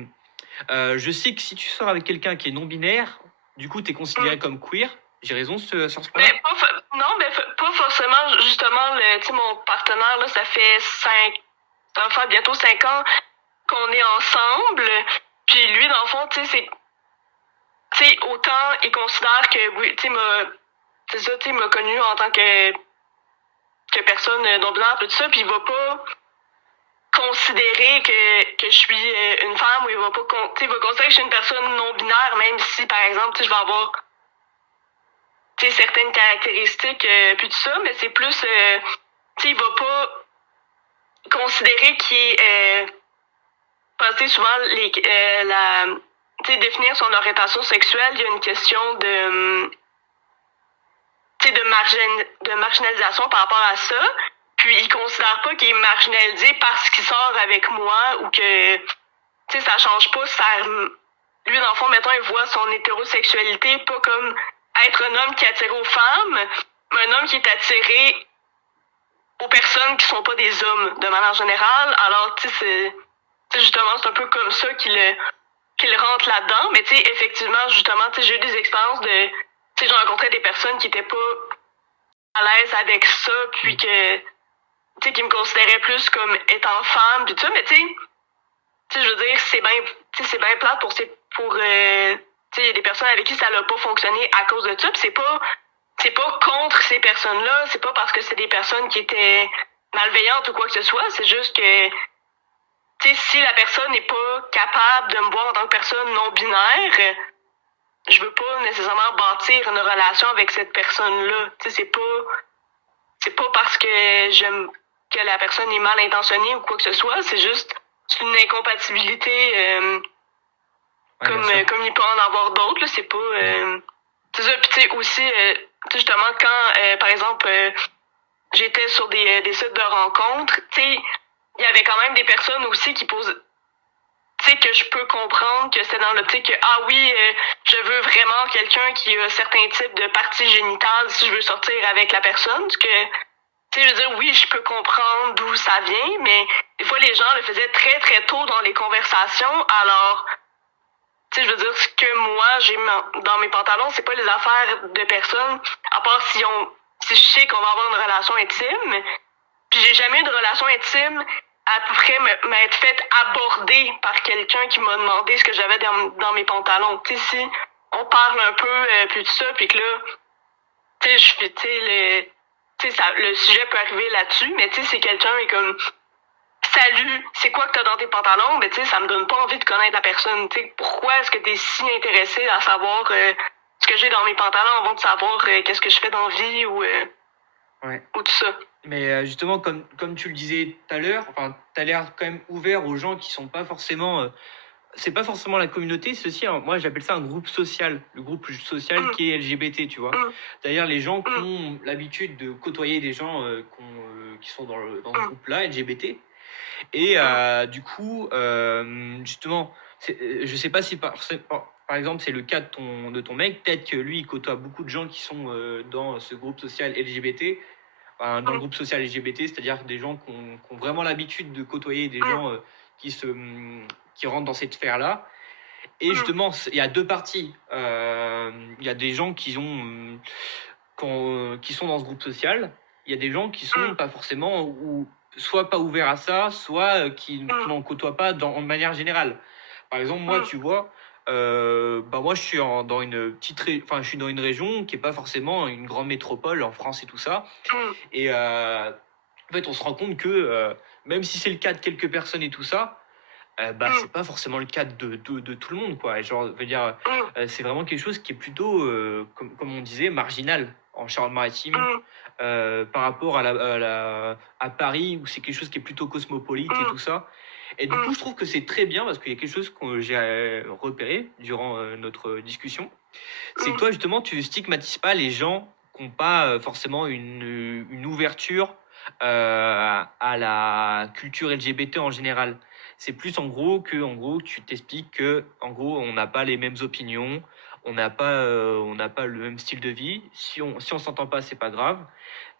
je sais que si tu sors avec quelqu'un qui est non-binaire, du coup tu es considéré comme queer. J'ai raison sur ce point-là? Non, mais pas forcément. Justement, tu sais, mon partenaire, là, ça fait ça va faire bientôt 5 ans qu'on est ensemble. Puis lui, dans le fond, autant il considère que, oui, il m'a connu en tant que personne non-binaire, tout ça, puis il va pas considérer que je suis une femme, ou il va pas il va considérer que je suis une personne non-binaire, même si, par exemple, je vais avoir certaines caractéristiques, puis tout ça, mais c'est plus, il va pas considérer qu'il est, souvent, définir son orientation sexuelle, il y a une question de marginalisation par rapport à ça. Puis il considère pas qu'il est marginalisé parce qu'il sort avec moi ou que ça change pas. Lui, dans le fond, mettons, il voit son hétérosexualité pas comme être un homme qui est attiré aux femmes, mais un homme qui est attiré aux personnes qui sont pas des hommes, de manière générale. Alors, justement, c'est un peu comme ça qu'il rentre là-dedans. Mais effectivement, justement, j'ai eu des expériences de... j'ai rencontré des personnes qui étaient pas à l'aise avec ça, puis que... qui me considéraient plus comme étant femme, puis tout ça. Mais je veux dire, c'est bien plate pour il y a des personnes avec qui ça n'a pas fonctionné à cause de ça, puis c'est pas contre ces personnes-là, c'est pas parce que c'est des personnes qui étaient malveillantes ou quoi que ce soit, c'est juste que si la personne n'est pas capable de me voir en tant que personne non-binaire, je veux pas nécessairement bâtir une relation avec cette personne-là. C'est pas parce que j'aime que la personne est mal intentionnée ou quoi que ce soit, c'est juste une incompatibilité comme il peut en avoir d'autres. Là, c'est pas... c'est ça, puis aussi, justement, quand, par exemple, j'étais sur des sites de rencontres, il y avait quand même des personnes aussi qui posent... que je peux comprendre que c'est dans l'optique que, ah oui, je veux vraiment quelqu'un qui a certains types de parties génitales si je veux sortir avec la personne. Parce que, je veux dire, oui, je peux comprendre d'où ça vient, mais des fois, les gens le faisaient très, très tôt dans les conversations. Alors, je veux dire, ce que moi, j'ai dans mes pantalons, c'est pas les affaires de personnes, à part si je sais qu'on va avoir une relation intime. Puis j'ai jamais eu de relation intime à peu près m'être fait aborder par quelqu'un qui m'a demandé ce que j'avais dans mes pantalons. Si on parle un peu, puis tout ça, puis que là, le sujet peut arriver là-dessus, mais c'est quelqu'un est comme... Salut, c'est quoi que t'as dans tes pantalons? Mais ça me donne pas envie de connaître la personne. Pourquoi est-ce que t'es si intéressé à savoir ce que j'ai dans mes pantalons avant de savoir qu'est-ce que je fais dans la vie ou tout ça? Mais justement, comme tu le disais tout à l'heure, t'as l'air quand même ouvert aux gens qui sont pas forcément... c'est pas forcément la communauté, ceci, moi j'appelle ça un groupe social, le groupe social qui est LGBT, tu vois. D'ailleurs, les gens qui ont l'habitude de côtoyer des gens qui sont dans ce groupe-là, LGBT, et du coup, justement, je sais pas si par exemple c'est le cas de ton mec, peut-être que lui il côtoie beaucoup de gens qui sont dans ce groupe social LGBT, dans le groupe social LGBT, c'est-à-dire des gens qui ont vraiment l'habitude de côtoyer des gens qui rentrent dans cette sphère-là. Et justement, il y a deux parties. Il y a des gens qui sont dans ce groupe social. Il y a des gens qui sont pas forcément, ou soit pas ouverts à ça, soit qui n'en côtoient pas de manière générale. Par exemple, moi, tu vois, moi, je suis dans une je suis dans une région qui est pas forcément une grande métropole en France et tout ça. Et en fait, on se rend compte que même si c'est le cas de quelques personnes et tout ça, c'est pas forcément le cas de tout le monde, quoi. Et genre, veut dire, c'est vraiment quelque chose qui est plutôt, comme on disait, marginal en Charente-Maritime, par rapport à Paris, où c'est quelque chose qui est plutôt cosmopolite et tout ça. Et du coup, je trouve que c'est très bien, parce qu'il y a quelque chose que j'ai repéré durant notre discussion. C'est que toi, justement, tu stigmatises pas les gens qui n'ont pas forcément une ouverture à la culture LGBT en général. C'est plus en gros tu t'expliques que en gros on n'a pas les mêmes opinions, on n'a pas le même style de vie. Si on s'entend pas, c'est pas grave,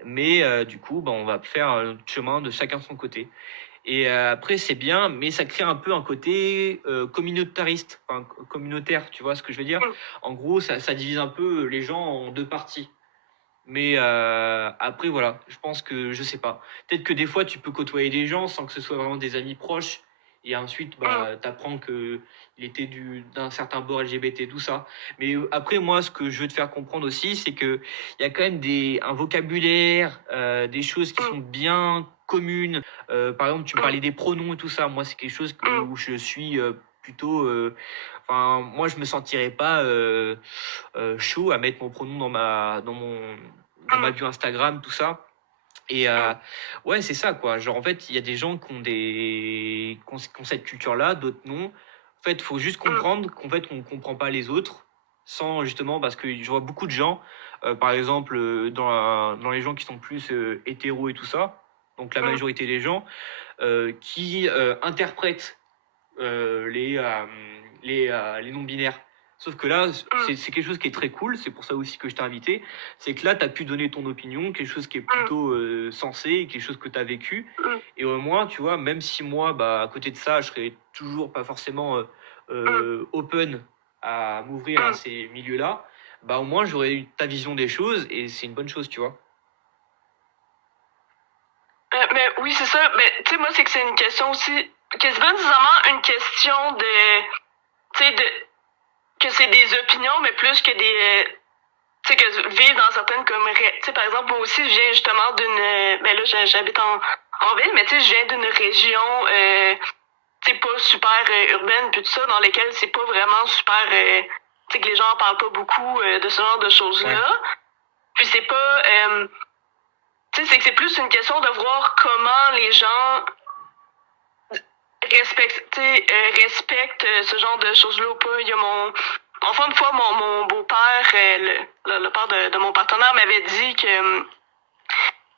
mais du coup on va faire notre chemin de chacun de son côté. Et après c'est bien, mais ça crée un peu un côté communautariste, communautaire, tu vois ce que je veux dire? En gros ça divise un peu les gens en deux parties. Mais après voilà, je pense que je sais pas. Peut-être que des fois tu peux côtoyer des gens sans que ce soit vraiment des amis proches, et ensuite, Mm. t'apprends qu'il était d'un certain bord LGBT, tout ça. Mais après, moi, ce que je veux te faire comprendre aussi, c'est que il y a quand même un vocabulaire, des choses qui Mm. sont bien communes. Par exemple, tu me Mm. parlais des pronoms et tout ça. Moi, c'est quelque chose Mm. où je suis plutôt. Enfin, moi, je me sentirais pas chaud à mettre mon pronom dans ma Mm. bio Instagram, tout ça. Et Mm. ouais, c'est ça, quoi. Genre, en fait, il y a des gens qui ont cette culture-là, d'autres non. En fait, il faut juste Mm. comprendre qu'en fait, on ne comprend pas les autres, sans justement, parce que je vois beaucoup de gens, par exemple, dans les gens qui sont plus hétéros et tout ça, donc la Mm. majorité des gens, qui interprètent les non-binaires. Sauf que là, Mm. c'est quelque chose qui est très cool, c'est pour ça aussi que je t'ai invité, c'est que là, tu as pu donner ton opinion, quelque chose qui est Mm. plutôt sensé, quelque chose que tu as vécu. Mm. Et au moins, tu vois, même si moi, à côté de ça, je serais toujours pas forcément Mm. open à m'ouvrir à Mm. ces milieux-là, au moins, j'aurais eu ta vision des choses et c'est une bonne chose, tu vois. Mais oui, c'est ça. Mais tu sais, moi, c'est que c'est une question aussi, quasiment nécessairement une question de, tu sais, que c'est des opinions, mais plus que des, tu sais, que vivre dans certaines comme, tu sais, par exemple, moi aussi, je viens justement d'une, ben là, j'habite en ville, mais tu sais, je viens d'une région, tu sais, pas super urbaine, puis tout ça, dans lesquelles c'est pas vraiment super, tu sais, que les gens en parlent pas beaucoup de ce genre de choses-là. Ouais. Puis c'est pas, tu sais, c'est que c'est plus une question de voir comment les gens respectent ce genre de choses-là ou pas. Il y a enfin, une fois, mon beau-père, le père de mon partenaire, m'avait dit que,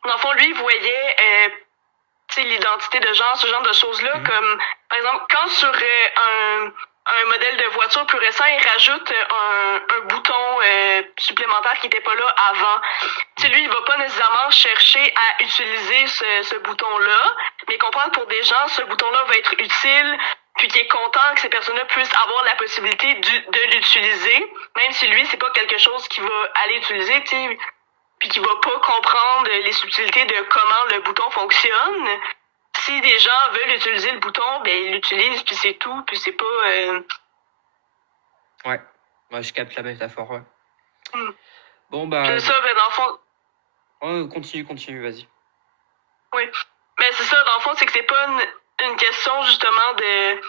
dans le fond, lui, il voyait l'identité de genre, ce genre de choses-là, comme, par exemple, quand sur un modèle de voiture plus récent, il rajoute un bouton supplémentaire qui n'était pas là avant. Tu sais, lui, il va pas nécessairement chercher à utiliser ce bouton-là, mais comprendre pour des gens, ce bouton-là va être utile, puis qu'il est content que ces personnes-là puissent avoir la possibilité de l'utiliser, même si lui, c'est pas quelque chose qu'il va aller utiliser, tu sais, puis qu'il va pas comprendre les subtilités de comment le bouton fonctionne. Si des gens veulent utiliser le bouton, ben ils l'utilisent, puis c'est tout, puis c'est pas... Ouais. Ouais, je capte la métaphore, ouais. Hmm. Bon, C'est ça, ben dans le fond... Oh, continue, vas-y. Oui. Mais c'est ça, dans le fond, c'est que c'est pas une question, justement, de...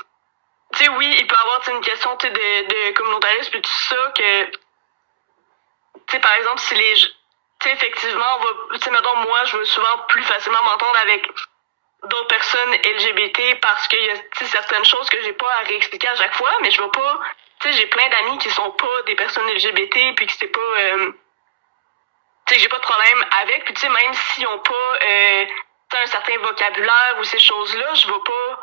Tu sais, oui, il peut y avoir une question de communautarisme et tout ça, que... Tu sais, par exemple, si les... Tu sais, effectivement, on va... Tu sais, mettons, moi, je veux souvent plus facilement m'entendre avec d'autres personnes LGBT parce qu'il y a certaines choses que j'ai pas à réexpliquer à chaque fois, mais je veux pas... Tu sais, j'ai plein d'amis qui sont pas des personnes LGBT, puis que c'est pas... tu sais, j'ai pas de problème avec, puis tu sais, même s'ils ont pas un certain vocabulaire ou ces choses-là, je veux pas...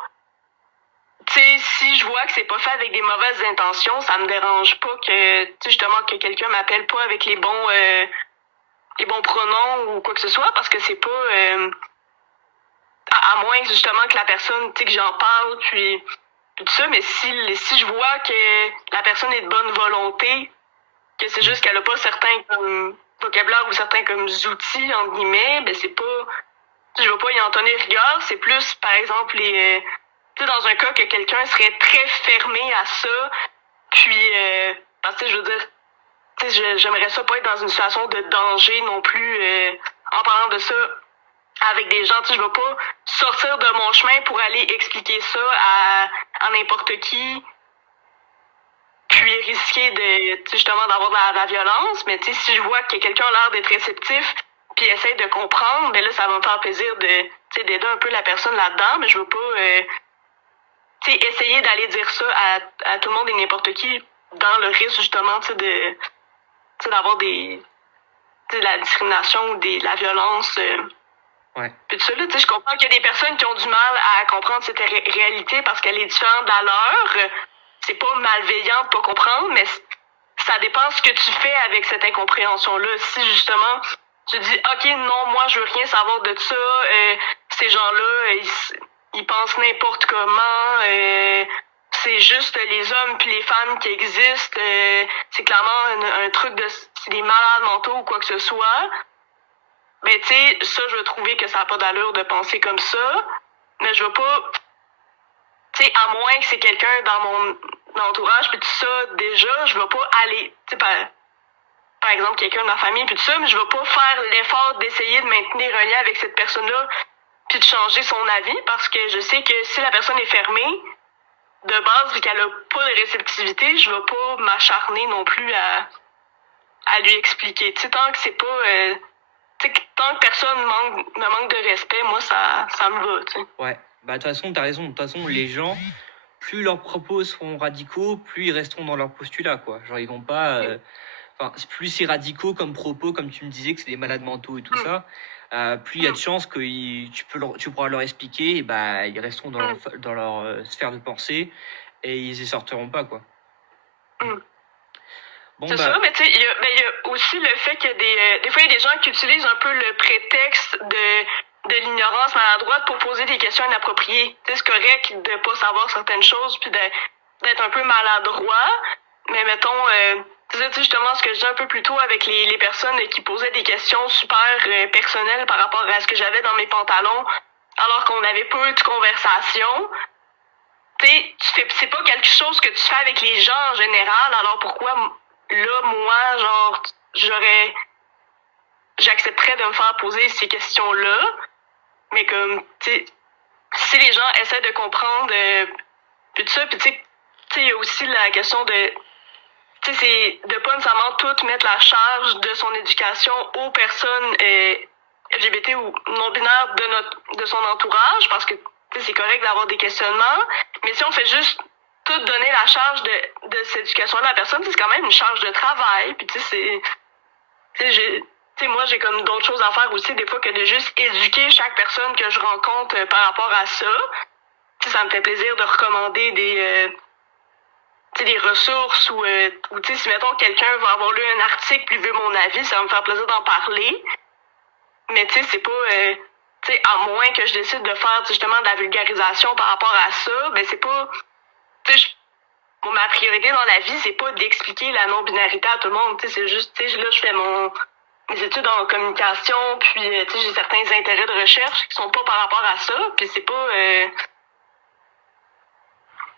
Tu sais, si je vois que c'est pas fait avec des mauvaises intentions, ça me dérange pas que, tu sais, justement, que quelqu'un m'appelle pas avec les bons pronoms ou quoi que ce soit, parce que c'est pas... à moins justement que la personne, tu sais, que j'en parle, puis tout ça, mais si je vois que la personne est de bonne volonté, que c'est juste qu'elle a pas certains comme vocabulaire ou certains comme outils, entre guillemets, ben c'est pas... Je vais pas y en tenir rigueur, c'est plus, par exemple, les... tu sais, dans un cas que quelqu'un serait très fermé à ça, puis, parce que je veux dire, tu sais, j'aimerais ça pas être dans une situation de danger non plus, en parlant de ça avec des gens, tu sais, je vais pas sortir de mon chemin pour aller expliquer ça à n'importe qui, puis risquer de, tu sais, justement d'avoir de la violence, mais tu sais, si je vois que quelqu'un a l'air d'être réceptif, puis essaie de comprendre, ben là, ça va me faire plaisir de, tu sais, d'aider un peu la personne là-dedans, mais je veux pas, tu sais, essayer d'aller dire ça à tout le monde et n'importe qui dans le risque, justement, tu sais, tu sais, d'avoir de la discrimination ou de la violence, Ouais. puis tout ça, là, tu sais, je comprends qu'il y a des personnes qui ont du mal à comprendre cette réalité parce qu'elle est différente de la leur. C'est pas malveillant de pas comprendre, mais ça dépend ce que tu fais avec cette incompréhension-là. Si justement tu dis OK, non, moi je veux rien savoir de ça, ces gens-là, ils pensent n'importe comment, c'est juste les hommes puis les femmes qui existent, c'est clairement un truc de c'est des malades mentaux ou quoi que ce soit. Ben, tu sais, ça, je veux trouver que ça n'a pas d'allure de penser comme ça, mais je veux pas... tu sais, à moins que c'est quelqu'un dans mon entourage, puis tout ça, déjà, je vais pas aller, tu sais, par exemple, quelqu'un de ma famille, puis tout ça, mais je vais pas faire l'effort d'essayer de maintenir un lien avec cette personne-là, puis de changer son avis, parce que je sais que si la personne est fermée, de base, vu qu'elle a pas de réceptivité, je vais pas m'acharner non plus à lui expliquer. Tu sais, tant que c'est pas... tu sais, tant que personne me manque de respect, moi, ça me va, tu sais. Ouais, bah de toute façon, t'as raison. De toute façon, les gens, plus leurs propos seront radicaux, plus ils resteront dans leur postulat, quoi. Genre, ils vont pas... Enfin, plus c'est radicaux comme propos, comme tu me disais que c'est des malades mentaux et tout ça, plus il y a de chances que tu pourras leur expliquer, et bah, ils resteront dans leur sphère de pensée et ils y sortiront pas, quoi. Bon, c'est ça, mais tu sais, il y a aussi le fait que des fois, il y a des gens qui utilisent un peu le prétexte de l'ignorance maladroite pour poser des questions inappropriées. Tu sais, c'est correct de pas savoir certaines choses puis d'être un peu maladroit, mais mettons, tu sais, justement, ce que je disais un peu plus tôt avec les personnes qui posaient des questions super personnelles par rapport à ce que j'avais dans mes pantalons, alors qu'on n'avait pas eu de conversation. Tu sais, c'est pas quelque chose que tu fais avec les gens en général, alors pourquoi là, moi, genre, j'accepterais de me faire poser ces questions-là, mais comme, tu sais, si les gens essaient de comprendre, puis tout ça, puis tu sais, il y a aussi la question de, tu sais, c'est de pas nécessairement tout mettre la charge de son éducation aux personnes LGBT ou non-binaires de son entourage, parce que, tu sais, c'est correct d'avoir des questionnements, mais si on fait juste tout donner la charge de cette éducation-là à la personne, c'est quand même une charge de travail, puis tu sais, moi, j'ai comme d'autres choses à faire aussi, des fois, que de juste éduquer chaque personne que je rencontre par rapport à ça. T'sais, ça me fait plaisir de recommander des ressources ou si, mettons, quelqu'un va avoir lu un article puis veut mon avis, ça va me faire plaisir d'en parler. Mais, tu sais, c'est pas... à moins que je décide de faire, justement, de la vulgarisation par rapport à ça, ben c'est pas... ma priorité dans la vie, c'est pas d'expliquer la non-binarité à tout le monde. C'est juste, là, je fais mes études en communication, puis j'ai certains intérêts de recherche qui sont pas par rapport à ça, puis c'est pas...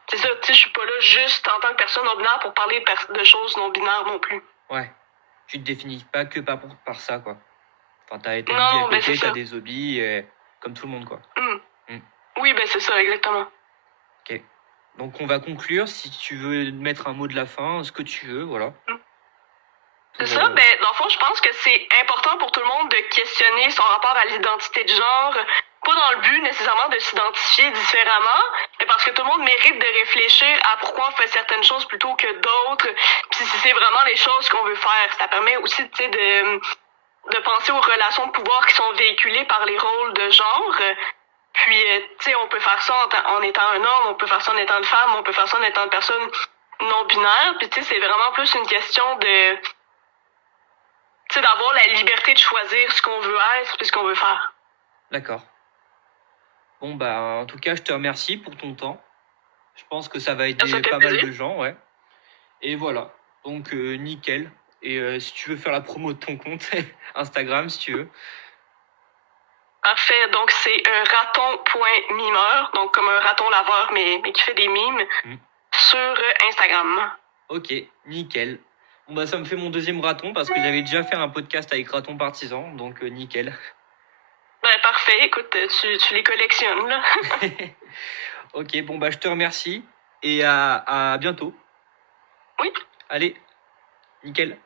c'est ça, je suis pas là juste en tant que personne non-binaire pour parler de choses non-binaires non plus. Ouais, tu te définis pas que par ça, quoi. Enfin, t'as une vie à côté, t'as des hobbies, comme tout le monde, quoi. Oui, ben c'est ça, exactement. Ok. Donc, on va conclure. Si tu veux mettre un mot de la fin, ce que tu veux, voilà. C'est ça, ben dans le fond, je pense que c'est important pour tout le monde de questionner son rapport à l'identité de genre, pas dans le but nécessairement de s'identifier différemment, mais parce que tout le monde mérite de réfléchir à pourquoi on fait certaines choses plutôt que d'autres, puis si c'est vraiment les choses qu'on veut faire. Ça permet aussi, tu sais, de penser aux relations de pouvoir qui sont véhiculées par les rôles de genre. Puis, tu sais, on peut faire ça en étant un homme, on peut faire ça en étant une femme, on peut faire ça en étant une personne non-binaire. Puis, tu sais, c'est vraiment plus une question de... Tu sais, d'avoir la liberté de choisir ce qu'on veut être et ce qu'on veut faire. D'accord. Bon, bah, en tout cas, je te remercie pour ton temps. Je pense que ça va aider pas mal de gens, ouais. Et voilà. Donc, nickel. Et si tu veux faire la promo de ton compte, Instagram, si tu veux. Parfait. Donc, c'est raton.mimeur, donc comme un raton laveur, mais qui fait des mimes, sur Instagram. Ok, nickel. Bon, bah, ça me fait mon deuxième raton parce que j'avais déjà fait un podcast avec Raton Partisan, donc nickel. Ben, parfait. Écoute, tu les collectionnes, là. Ok, bon, bah, je te remercie et à bientôt. Oui. Allez, nickel.